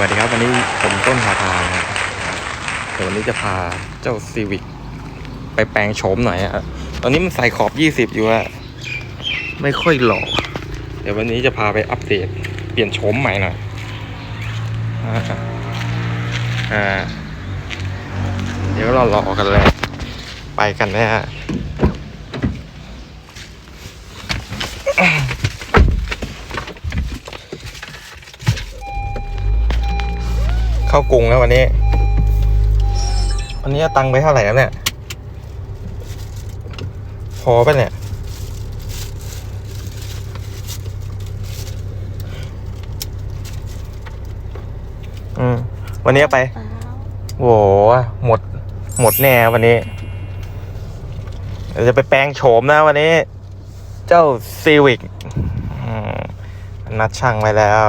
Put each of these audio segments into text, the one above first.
วัสดีครับ วันนี้ผมต้นพาพานะครับเดี๋ยววันนี้จะพาเจ้าซีวิกไปแปลงโฉมหน่อยอะตอนนี้มันใส่ขอบ20อยู่อะไม่ค่อยหล่อเดี๋ยววันนี้จะพาไปอัปเดตเปลี่ยนโฉมใหม่หน่อยอ่าอ่าเดี๋ยวเรารอกันเลย ไปกันนะฮะ เข้ากรุงแล้ววันนี้ วันนี้เอาตังค์ไปเท่าไหร่แล้วเนี่ย พอปะเนี่ย อืม วันนี้เอาไป โห หมด หมดแน่วันนี้เดี๋ยวจะไปแปลงโฉมนะวันนี้ เจ้าซีวิกนัดช่างไว้แล้ว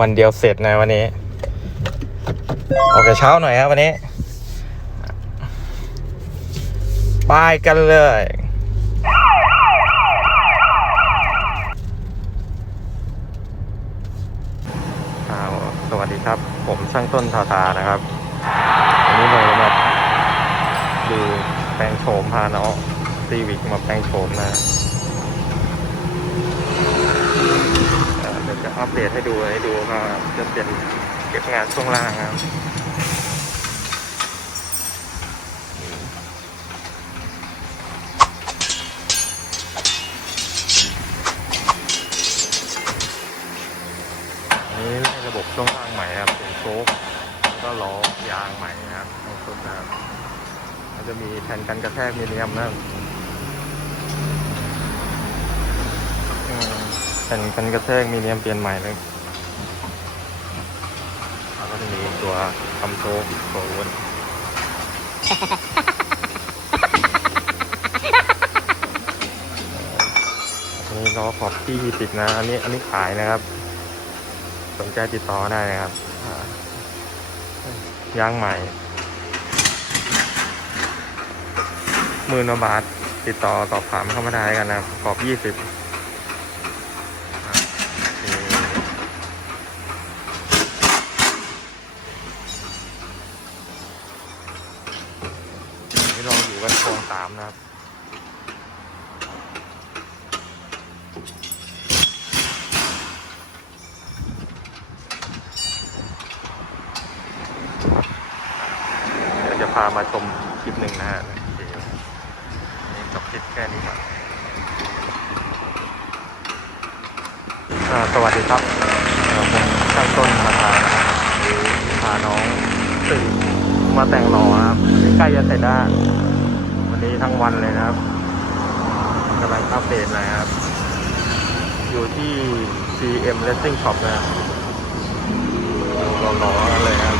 วันเดียวเสร็จนะวันนี้ ออกแต่เช้าหน่อยครับวันนี้ ไปกันเลยสวัสดีครับ ผมช่างต้นทาทานะครับ วันนี้เรามาดูแปลงโฉมพาน้อซีวิกมาแปลงโฉมนะเอ่อเดี๋ยวจะอัปเดตให้ดูให้ดูว่าจะเป็น เก็บงานช่วงล่างครับนนี้ได้ระบบช่วงล่างใหม่ครับเป็นโชคแล้วก็ล้อยางใหม่นะครับทั้งชุดนะครับมันจะมีแผ่นกันกระแทกมีเนียมนะครับแผ่นกันกระแทกมีเนียมเปลี่ยนใหม่เลยแล้วก็จะมี ตัวทำโชคตัววนอันนี้ล้อขอบที่ติดนะ อันนี้อันนี้ขายนะครับ สนใจติดต่อได้นะครับอ่ายางใหม่หมื่นบาทติดต่อสอบถามเข้ามาได้กันนะครับกรอบยี่สิบ นี่เราอยู่กันโครงสามนะครับเดี๋ยวจะพามาชมคลิปหนึ่งนะฮะนี่จบคลิปแค่นี้ก่อนสวัสดีครับเอ่อผมช่างต้นมาพานะครับหรือพาน้องสื่อมาแต่งหล่อครับ ใกล้จะเสร็จแล้ว ทั้งวันเลยนะครับกำลังอัปเดตนะครับ อยู่ที่ CM Racing Shop นะครับรอๆเลยครับ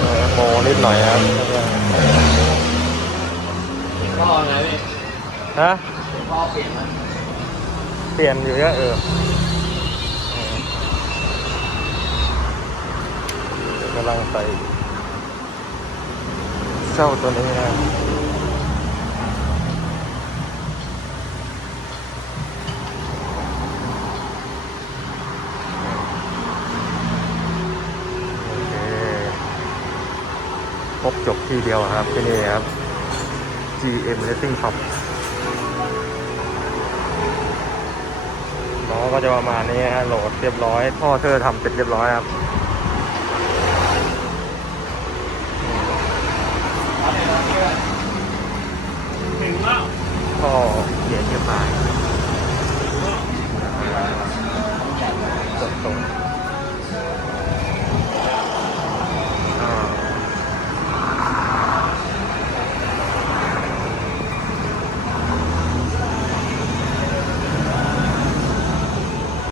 เออโม นิดหน่อยครับพ่อไงพี่ฮะพ่อเปลี่ยนมันเปลี่ยนอยู่เยอะเออเดี๋ยวกำลังใส่เจ้าตัวนี้นะโอเคคร บจบที่เดียวครับที่นี่ครับ GM Racing Shop ล้อก็จะประมาณนี้ฮะโหลดเรียบร้อยท่อเธอร์ทำเสร็จเรียบร้อยครับ